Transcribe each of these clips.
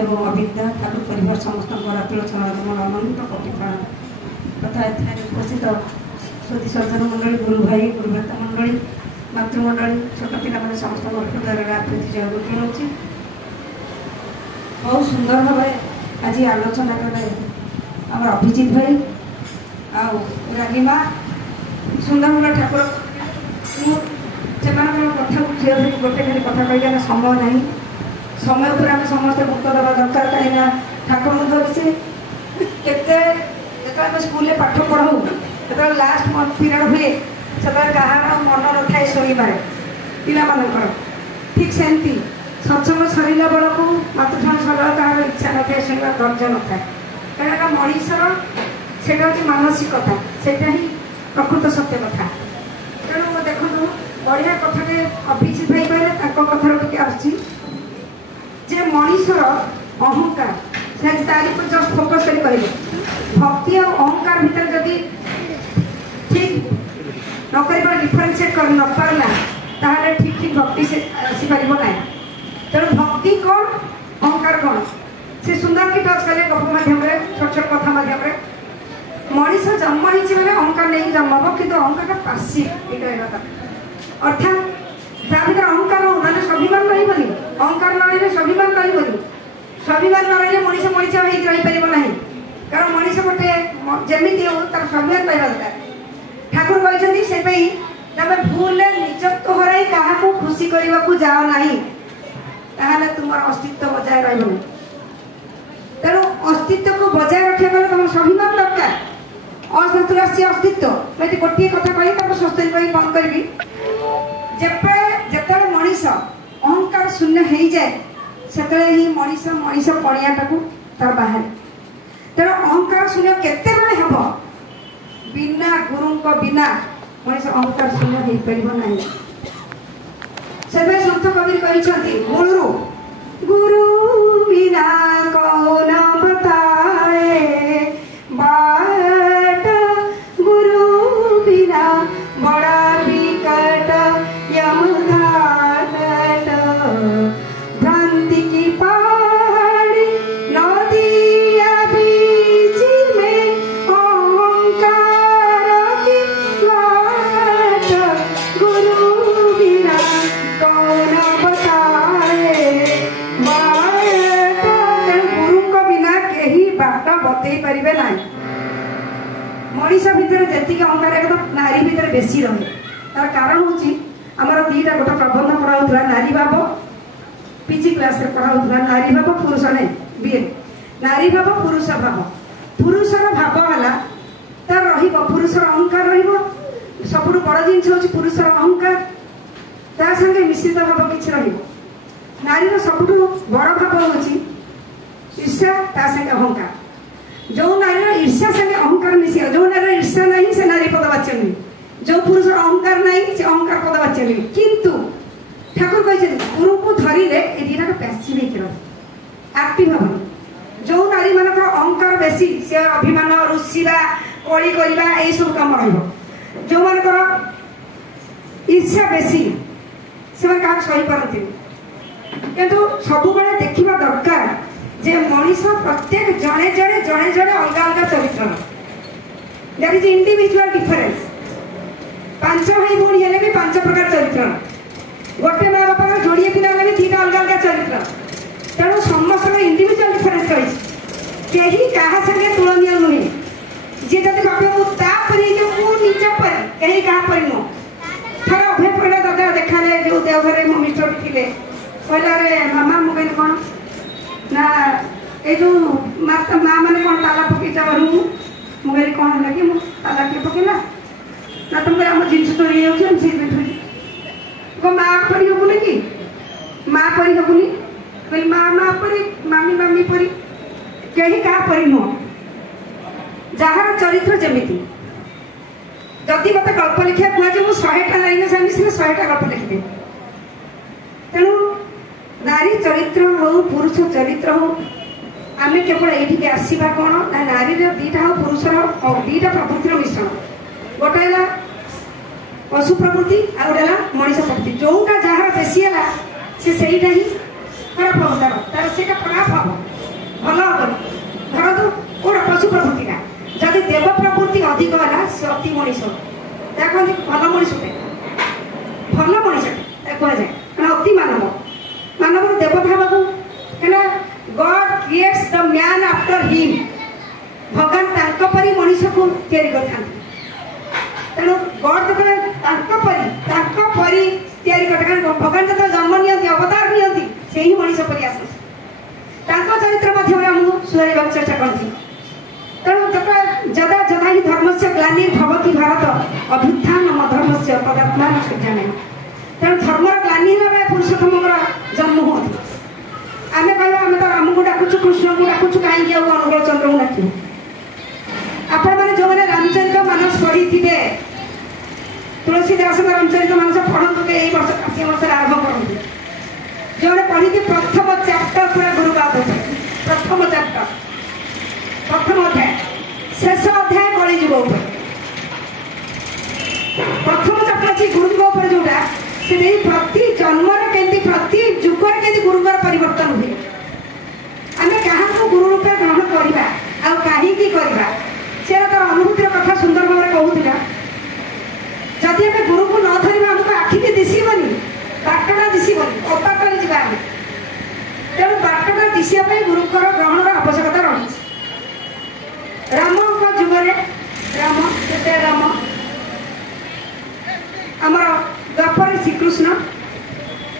एवं अविद्या ठाकुर परिवार समस्त आत्मलोचना मन अनंत कोटि प्रणाम तथा उपस्थित स्वती सर्जन मंडली गुरु भाई गुरुभ्राता मंडली मातृमंडली छोट पिला मैंने समस्त हृदय प्रीति जयगुरु जनाऊँगी। बहुत सुंदर भाव आज आलोचना कले आम अभिजित भाई आगिमा सुंदर भाव ठाकुर से कथा गोटे खाली कथा कह समय ना समय पर आम समस्त मुक्त देवा दरकार कहीं ठाकुर धरसे के स्कूल पाठ पढ़ाऊ जो लास्ट पीरियड हुए से कहार मन न था शुणवे पिला ठीक सेमती सत्संग सरला बेलू मातृष्ण सरला कहार इच्छा न था शुणा धैर्य न था कहीं मनीषर से मानसिकता से प्रकृत सत्य कथा तेणु देखो बढ़िया कथा अभिजित भाई कहले कथा आसची मनीषर अहंकार से तारी पर जस्ट फोकस कर कहले भक्ति और अहंकार भितर जदि ठीक न कर डिफरेन्शिएट कर न पारला ताहले ठीक ठीक भक्ति से आसीपार ना तेणु भक्ति कौन अहंकार कौन से सुंदर की टच कले गप माध्यम छोट छोट कथा माध्यम मनीष जन्म हो अहंकार नहीं जन्म हम कि अहंकार पासिव ये अर्थात भर अहंकार ना स्वाभिमान रही अहंकार न रही स्वाभिमान रही स्वाभिमान न रही मनीष मनीष रहीपर ना कारण मनीष गोटे जमी हो तार स्वाभिमान रहा दरकार ठाकुर कहते से तमें भूल निजत्व हर क्या खुशी करने को जाओ ना तुम अस्तित्व बजाय रही तेणु अस्तित्व को बजाय रखा तुम स्वाभिमान दरकार असंतुष्ट अस्तित्व मैं गोटे कथा कही स्वस्ति कही बंद करी जिते मनीष अहंकार शून्य हो जाए से ही मनीष मनीष पड़ियाटा को तार बाहर तेणु अहंकार शून्य केते हम बिना गुरु बिना मनीष अहंकार शून्य हो पार ना से संत कबीर कहते मूलरू गुरु बिना कौन बताए बाट गुरु बिना बड़ा विकट यमघाट भ्रांति की पहाड़ी नदिया बीच में अहंकार की घाट गुरु बिना कौन बताए बाट गुरु को बिना कहीं बाट बतई पारे ना मनीष भितर जी अहंकार एकदम नारी भितर बेसी रहे तार कारण हूँ आमर दीटा गोटे प्रबंध पढ़ाऊला नारी भाव पीजी क्लास पढ़ाऊला नारी भाव पुरुष नहीं बीए नारी भाव पुरुषर भाव है तार रुषर अहंकार सब बड़ जिन हूँ पुरुषर अहंकार ता संगे मिश्रित भाव कि नारीर सब बड़ भाव हूँ ईर्ष्या ता संगे अहंकार जो नारीर ईर्ष्या संगे अहंकार मिसी जो नारी ईर्ष्या नहीं से नारी पद वाच्य नहीं जो पुरुष अहंकार नहीं से अहंकार पद वाच्य नहीं किंतु ठाकुर कहते गुरु को धरिले ये दीटा पैसिव एक्टिव हम जो नारी मान अहंकार बेसी से अभिमान रुषिवा कली करवा यही सब कम रो मान ईर्ष्या बेसी से सही पारती किंतु सब देखा दरकार जे मनीष प्रत्येक जड़े जड़े जड़े जड़े अलग अलग चरित्र दैट इज इंडिविजुअल डिफरेंस पांच भाई भौणी हेले भी पांच प्रकार चरित्र गोटे माँ बापा जोड़े पिला भी दीटा अलग अलग चरित्र तेणु समस्त इंडिविजुअल डिफरेंस रही कहीं क्या संगे तुलनीय नुहे जी जब भावे निज पर कहीं क्या पर नुह थर अभय पड़ा दादा देखा जो देवघर मो मिस्टर भी थे कहला रे मामा मुझे कौन ना ये जो माँ मैंने कौन ताला पकई घर मुझे कौन है कि ताला किए पकेला ना तुम आम जिन चोरी हो माँ परी हबुनि कि माँ परी हबुनि कहली माँ माँ परी मामी मामी परी कहीं क्या परी नुह जार चरित्र जमीती जदि मत गल्प लिखा कहुए मुझे 100टा लाइन जानी 100टा गल्प लिखी तेणु नारी चरित्र हो पुरुष चरित्र हो आम केवल ये आसवा कौन ना नारी दीटा हो पुरुषर दीटा प्रवृत्तिर मिश्रण गोटे है पशु प्रवृत्ति आ गोटे है मनीष प्रवृत्ति जोटा जार बेसी है से ही खराब हम तार से खराब हम प्रवृत्ति जदि देव प्रवृत्ति अधिक है से अति मनीष कहते भल मनीषटे भल मनीषटे कहुए अति मानव मानव देव भाव को कहीं God creates the man after him भगवान तांको परी मनीष को तैयारी करते तेणु गॉड जो परी तैयारी करते भगवान जो जन्म नियंती अवतार नियंती से ही मनीष परी आस चरित्र आमको सुधार चेष्टा करती तेणु जदा जदा ही धर्म से ग्लानिर्भवति भारत अभ्युत्थान धर्म से तदात्मा सृजन तेणु धर्मर ग्लानि पुरुषोत्तम जन्म होती आम कह आम तो राम को डाकुचु कृष्ण को डाकुचु कहीं अनुकूल चंद्र को डाकू आपण मैंने जो मैंने रामचरित मानस पढ़ी थे तुलसीदास रामचरित मानस पढ़ते तो यही वर्ष कार्तिक मास आरंभ करते जो पढ़ी थी प्रथम चैप्टर पूरा गुरुबाद प्रथम चैप्टर प्रथम अध्याय शेष अध्याय कलिजुग प्रथम चैप्टर अच्छी गुरुंग जोटा से प्रति जन्मर के प्रति जुगर के गुरुंगर परिवर्तन हुए आम क्या गुरु रूपे ग्रहण करवा आ कहीं करवा से तार अनुभूतिर कथा सुंदर भाव कहूला जदि आम गुरु को न धरवा आमको आखि की दिशबनी बाटटा दिशबनी अबाटर जावा तेणु बाटटा दिशा गुरुकर ग्रहण आवश्यकता रही राम जुगरे राम के राम आमर द्वापर श्रीकृष्ण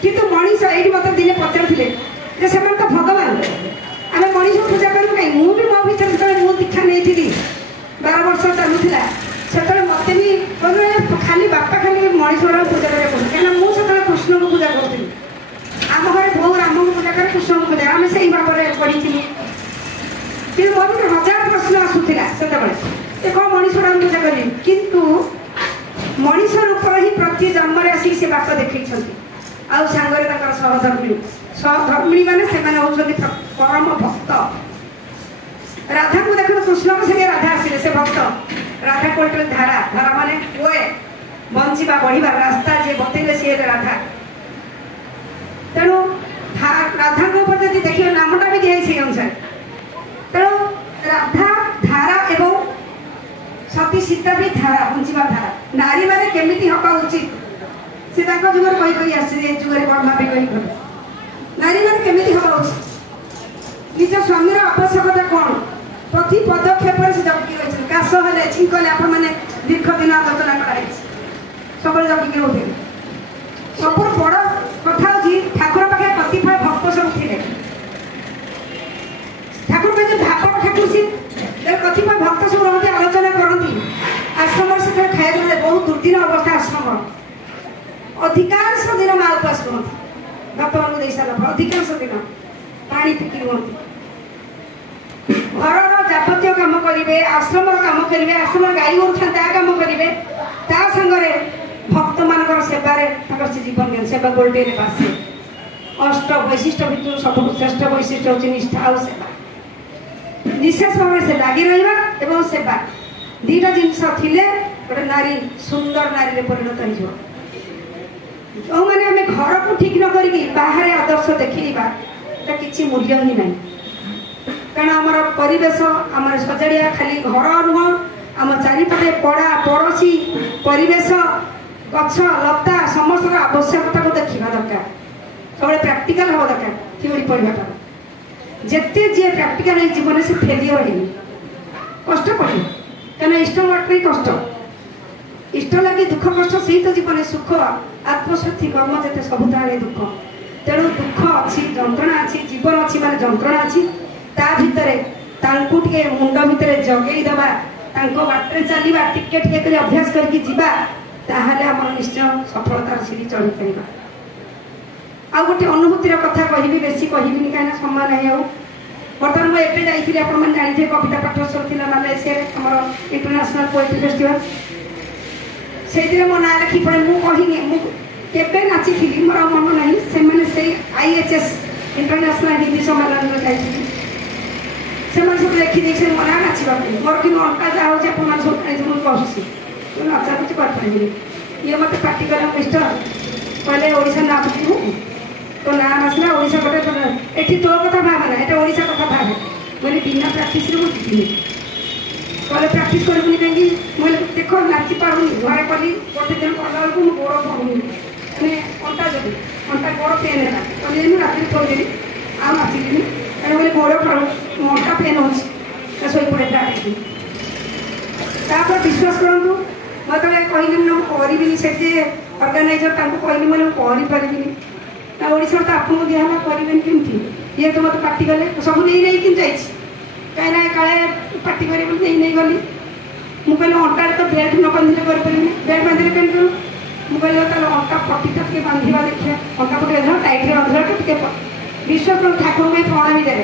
किंतु मनीष ये मत दिने पचारे से भगवान आम मनीष को पूजा करूँ कहीं मुझे मो भर जो मुझे दीक्षा नहीं 12 वर्ष चलूला से मत भी खाली बापा खाली मनीष गुड़ा पूजा करा कहीं मुझे कृष्ण को पूजा करी आम घर भो राम को पूजा करे कृष्ण को पूजा आम से भाव में पढ़ी कि मो भी 1000 प्रश्न आसूला से कौन मनीष गुड़ा पूजा करी किंतु मनीष रूप ही प्रति जन्म आसिक से बात देखते आउ सांगे सहधर्मिणी मैंने से परम भक्त राधा को देख कृष्ण को संगे राधा आसिले से भक्त राधा को धारा धारा माने ओए बंचीबा बढ़िबा रास्ता जे बतैले सी राधा तेणु राधा को ऊपर जब देखिए नामटा भी दिया से अनुसार तेणु राधा धारा एवं सती सीता भी धारा बंचीबा धारा नारी माने केमिति हका उचित से जुगर कही आसी जुगर ब्रह्मा भी कही नारी माने केमिति हका उचित निज स्वामीर आवश्यकता कौन प्रति पदक्षेप से जगिकी रही काश हेले छिंकले आपण मैंने दीर्घ दिन आलोचना कराई सब जगिकी रोते सब बड़ कथा हूँ ठाकुर पाखे कतिपय भक्त सब थे ठाकुर पे भापक ठाकुर सी कतिपय भक्त सब रहते आलोचना करती आश्रम से खाया बहुत दुर्दिन अवस्था आश्रम अधिकांश दिन माँ उपास रुहति भक्त मान दे सारा अधिकांश दिन पानी पिकी रुहति घर जाबतीय कम करेंगे आश्रम कम करेंगे आश्रम गाई गोरु था कम करेंगे सागर भक्त मान सेवा से जीवन सेवा गोल्डे बासे अष्ट वैशिष्ट भितर सब श्रेष्ठ वैशिष्ट हूँ निष्ठा और सेवा विशेष भाव से लगी रहा सेवा दीटा जिनस थिले गोटे नारी सुंदर नारी परिणत हो मैंने आम घर को ठीक न करी बाहर आदर्श देखा किसी मूल्य ही नहीं कारण आमर परिवेश आम सजाड़िया खाली घर नुह आम चारिपटे पड़ा पड़ोशी परिवेश गछ लता समस्त आवश्यकता को देखा दरकार सब प्राक्टिकल हवा दरकार थ्योरी पढ़ाटा जिते जी प्राक्टिकल जीवन से फेलियर है कष्ट पड़े कहीं इष्ट बाटे कष्ट इष्ट लगे दुख कष्ट सहित जीवन सुख आत्मशक्ति कर्म जिते सब आए दुख तेणु दुख अच्छी जंत्रणा अच्छी जीवन अच्छी माने जंत्रणा अच्छी ता भितरे तांकु टिके मुंड भितरे जगेई दबा तांको बाटरे चलीबा टिके टिके करी अभ्यास करके जीवा ताहाले हमर निश्चय सफलतार सीढ़ी चढ़ी परिबा आ गोटे अनुभूतिर कथा कहबी बेसी कहबिनी काना समय नहीं आउ बर्तमान मैं एबे जाइथिले आपण मन जानिथे कविता पाठोत्सव थिला मालयसिया रे हमर इंटरनेशनल पोएट्री फेस्टिवल सेदिरे मो ना लिखि पड़े मु कहिनी मु केबे नाची थिली मोर मन नहीं से माने से आईएचएस इंटरनेशनल हिंदी सम्मेलन में जाइथिली से मन सब लिखि देखे मना नाचिबा मोर कि अंटा जा हो जे अपन सब आई मु कहसी तो नाचा कुछ कर पाइबे ये मत प्रैक्टिकल मिस्टर पहले ओडिसा ना बुझू तो ना आसला ओडिसा गोटे एठी तो कथा भावना एटा ओडिसा कथा भाव मैंने बिना प्रैक्टिस रे बुझी कहले प्राक्ट करूनी कहीं मुझे देख नाची पारूनी घरे कली गोटे दिन कला बेलू मो गोड़ पड़ूनी मैंने अंटा जब अंटा गोड़ पेन है कहली राति थोड़ी आ नाचिली तेणु कहले गोड़ पड़ू अंटा पेन अच्छे शोई पड़े तापर विश्वास करूँ मत कहली मुझे करी से अर्गानाइजर कहली मुझे करी ना ओडिशा तो आपको दिहला करें कमी ये तो मत पार्टी गले सब नहीं कि कहीं काले पार्टी कर नहीं गली मुझे अंटार तो बेल्ट न बांधिले करें बेल्ट बांधिले कहीं करूँ मुझे अंटा पट्टीटा टे बांधा देखिए अंटा पटे टाइट बांधा विश्वास कर ठाकुर को प्रणामी दे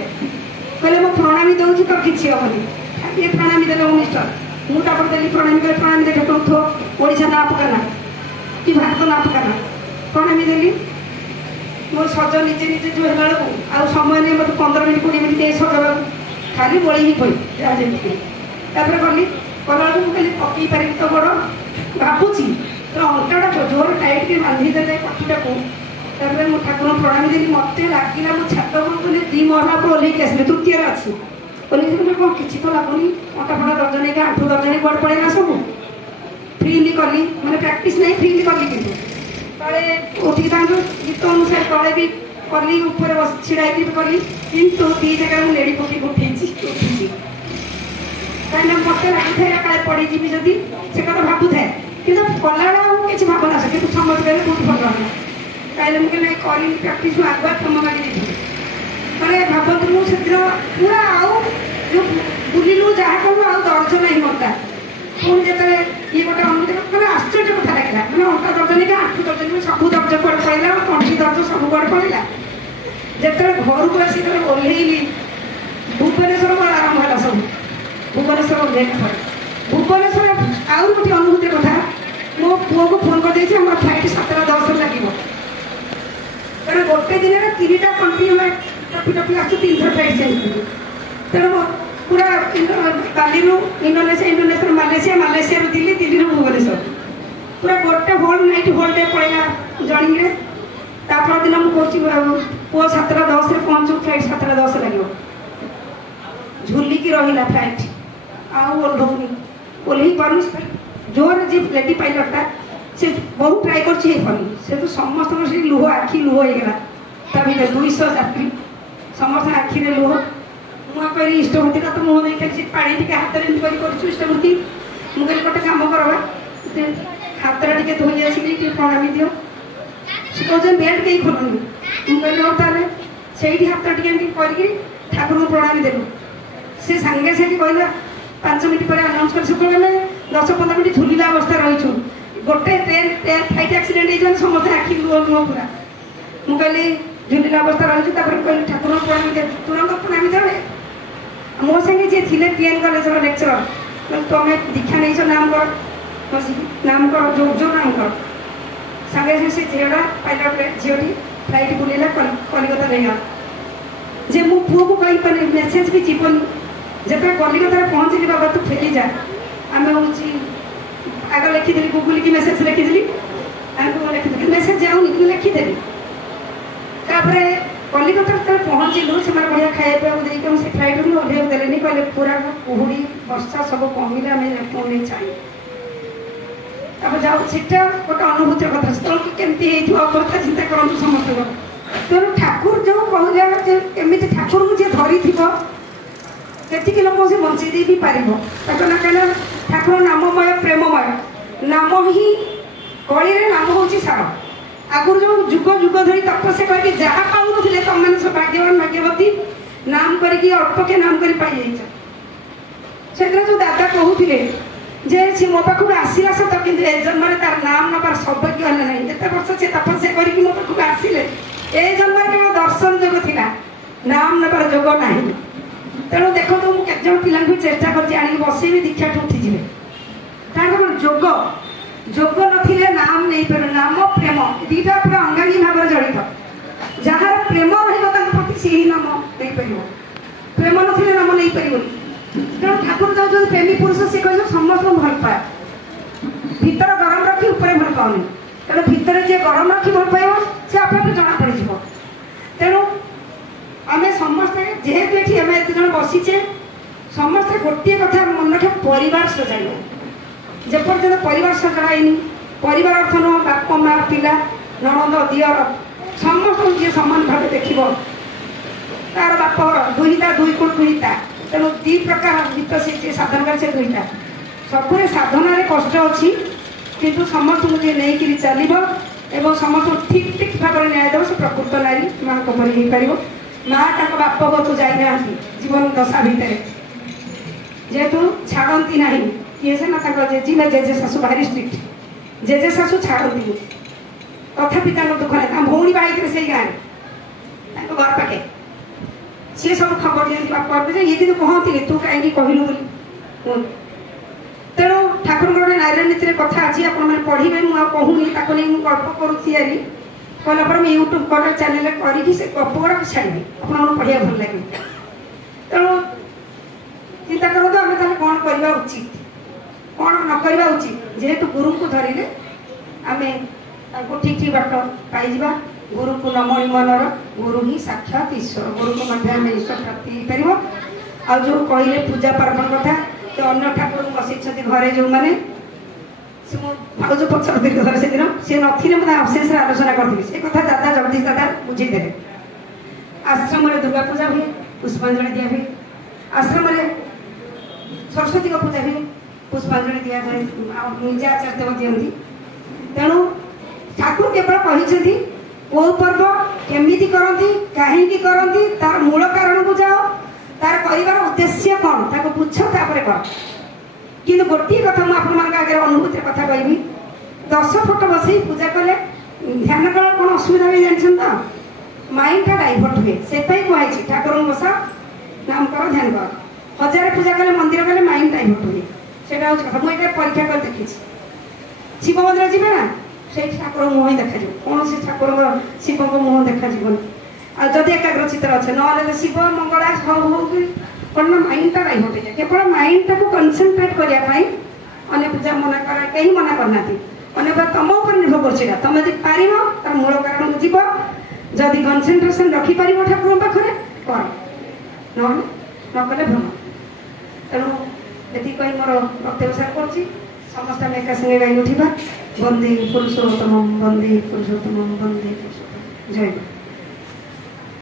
कहले मो प्रणामी दूसरी तो किसी हेनी ये प्रणामी देते मिनिस्टर मुझे देली प्रणामी देखे तो ओडिशा ना पकाना कि भारत ना पकाना प्रणामी देली मोर सज निजे निजे जो है बेलू आउ समय नहीं मतलब 15 मिनट 20 मिनट सजा खाली बड़ी ही पड़ी जमीन गली कला मुझे पकई पारि तो बड़ भावुची तो अंटाटा जोर टाइट के बांधिदे पट्टीटा को मुझे ठाकुर प्रणामी देली मत लगे मो छात बोले 2 महला पर ओल्ल आसले तृतीय अच्छी ओल्ल कौन किसी तो लगुनि अंटा फटा दर्जन नहीं 8 दर्जन बड़ पड़ेगा सब फ्रीली कली मैंने प्राक्ट नहीं फ्रीली कली कि तले उठी गीत अनुसार तले भी कली ऊपर बस छिड़ा कली किंतु 2 जगह लेडी पकी उठी कहीं मत लगी काले पड़जी जदि से कथा भावु थाए कि कला किसी भावना आसे कि समझ गए बहुत भल है कहीं मुझे नहीं करी प्राक्ट आगुआ क्षम लगे मैंने भावतु मुझे पूरा आउ जो बुलू जहाँ कलु आउ दर्ज नहीं मता पुणी जो ये गोटे अनुभूति मैंने आश्चर्य कथा लगे मैंने अंटा दर्ज नहीं 8 दर्जन सब दर्ज कड़े पड़ा कंठी दर्ज सब कड़े पड़ा जिते घर को आसी ओह्लैली भुवनेश्वर मोर आरंभ है सब भुवनेश्वर ओह्लैला भुवनेश्वर आउ गोटे अनुभूति कथा मो पुओ को फोन कर फ्लाइट 7:10 लगे तेरे गोटे दिन में 3टा कंट्री में टपी टपी आस 3 थर फ्लाइट चेंज तेणु पूरा बाली इंडोनेशिया मालेशिया दिल्ली दिल्ली भुवनेश्वर पूरा गोटे होल नाइट होल डे पड़ा जर्नी तापर दिन मुझे कह पुओ 7:10 पहुँचू फ्लाइट 7:10 लगे झुलिकी रहा फ्लाइट आउ ओह्लौनी ओह्ल पार जोर जी लेडी पायलटा से बहुत ट्राए कर तो समस्त लुह आखि लुह होगा भर 200 यात्री समस्त आखिरे लुह मुझे कहली इष्टमूर्ति तो मुँह नहीं पा हाथ में कर इष्टमूर्ति मुझे गोटे कम कर हाथ टे धोई आसिक प्रणामी दियो से कहते बेल्ट कहीं खोलुनी मुझे हाँ ताले से हाथ टे करके ठाकुर को प्रणामी देलु से सांगे से कहला 5 मिनट पर अनाउंस कर सब 10-15 मिनट झुलिला अवस्था रही गोटे ट्रेन फ्लाइट एक्सीडेंट हो समस्त आखि लुह लुह पूरा मुझे झुलिला अवस्था रही कहली ठाकुर प्रणामी दे तुरंत प्रणामी दे मो संगे जी थे टीएन कॉलेज लेक्चर तुम्हें दीक्षा नहीं नाम कर जो नाम कर सागे से झीटा पायलट झीटी फ्लाइट बुलेला कलिकता नहीं जे मो पुओ को कही पारे मेसेज भी जीवन जब कलिकता पहुँचली बाबा तू फेरी जा आम हूँ आग लिखिदी गूगल की मेसेज लिखिदी लिखिदी मेसेज जाऊनी लिखिदेली कलिकता जो पहुँचलु से बढ़िया खाया पीवा से फ्लाइट में ओह्लैक देने कहले पूरा कुहुड़ी वर्षा सब कमिले आम नहीं चाहिए अब जाओ सीटा गोटे अनुभूति कथा से केमती कथा चिंता करूँ समस्त तेणु ठाकुर जो कहले एमती ठाकुर को जी धरी थी लोक से बंचे भी पार कहना ठाकुर नाममय प्रेममय नाम ही कली नाम हूँ सार आगुरी जो जुग जुग धरी तपस्या करके जहाँ पाऊन तुम सब भाग्यवान भाग्यवती नाम करके अल्प के नाम कर पाई से जो दादा कहते जे सी मो पाखक आसला सत कि जन्म तार नाम नबार सौभाग्य है ना जिते वर्ष से तपस्या करके मो पाखक आसिले ए जन्म केवल दर्शन जोग थिला नाम नबार जोग ना तेणु देखो तो मुझे पिला चेष्टा कर बसैबी दीक्षा उठिଯିवे जोग जोग नथिले नाम नहीं पार नाम प्रेम दीटा पूरा अंगांगी भाव जड़ित जार प्रेम रही से ही नाम नहीं पार प्रेम नथिले नाम नहीं पार तेणु ठाकुर जो प्रेमी पुरुष से कह समस्त भल पाए भीतर गरम रखी ऊपर भल पाओनी तेणु भितर जी गरम रखी भल पाइब से आप जना पड़ तेणु आम समस्ते जेहेतु ये आम एत जन बसीचे समस्ते गोटे कथा मन रखे परिवार सजाइब जेपर्यंत परिवार सजाइनि परिवार अर्थ न बाप माँ पिला ननद दियर समस्त जी समान भाव देख तार बापर दुईटा दुई कोण दुईटा तेणु दी प्रकार गीत से साधन कर से दुईटा सबुरे साधन कष्ट अच्छी किंतु समस्त जी नहीं चलो एवं समस्त ठीक ठीक भाव में न्याय देव से प्रकृत नारी माँ परी हो पार माँ तक बाप गो जाना जीवन दशा भितर जेहेतु छाड़ती ना किए से ना जेजी ना जेजे शाशु भारी स्ट्रिक्ट जेजे शाशु छाड़ती तथापि दुख ना भौणी बाहर से गाँव घर पाखे सी सब खबर दिखती बाप ये कि कहती तू कहीं कहलु तेणु ठाकुर गोटे नारायण नीति कथा अच्छी आपने पढ़े मुझे कहूनी नहीं गल्प करूँ कलापर मुझे यूट्यूब कल चैनल करके गप गुड़ा छाड़ी आपको पढ़ा भल लगे तेणु चिंता करूँ आम कौन करवा उचित कौन न करवा उचित जेहेतु गुरु को धरिले आम ठीक ठीक बाट पाई गुरु को नमणि मनर गुरु ही साक्षात ईश्वर गुरु को मध्य ईश्वर प्राप्ति हो पार आ जो कहले पूजा पार्वण कथा तो अन्य ठाकुर बसई घरे जो मैंने भाज पचर घर से दिन सी ना अशेष आलोचना करी से कथा दादा जगदीश दादा बुझेदे आश्रम दुर्गा पूजा हुए पुष्पांजलि दिया हुए आश्रम सरस्वती का पूजा हुए पुष्पांजलि दिया निजे आचार्य देव दिखती तेणु ठाकुर केवल कहते कौ पर्व केमी करती कहीं करती तार मूल कारण को जाओ तार कर उद्देश्य कौन ताको बुझ तापर कर कि गोटे कथा मुझे आगे अनुभूति कथा कहबी 10 फुट बस पूजा कले ध्यान कला कौन असुविधा भी जानते तो माइंड डाइवर्ट हुए से कहुई ठाकुर बस नाम कर ध्यान कर 1000 पूजा कले मंदिर गले माइंड डाइवर्ट हुए से कथा मुझे परीक्षा कर देखी शिव मंदिर जी ना से ठाकुर मुह ही देखा कौन से ठाकुर शिव को मुह देखा जदि एकाग्र चित्र अच्छे ना शिव मंगला सब हो कौन माइंडटा डाइवर्ट है केवल माइंड टाक कनसेंट्रेट करने अन्य पूजा मना कर कहीं मना करना अन्य तुम उपर निर्भर कर तुम यदि पार तार मूल कारण को जीव जदि कनसेंट्रेशन रखिपार ठाकुर पाखे कर नकले भ्रम तेणु ये मोर वक्तव्य सार कर समस्त आम एका संगे गाई उठा वंदे पुरुषोत्तम वंदे पुरुषोत्तम वंदे पुरुषोत्तम जय गुरु।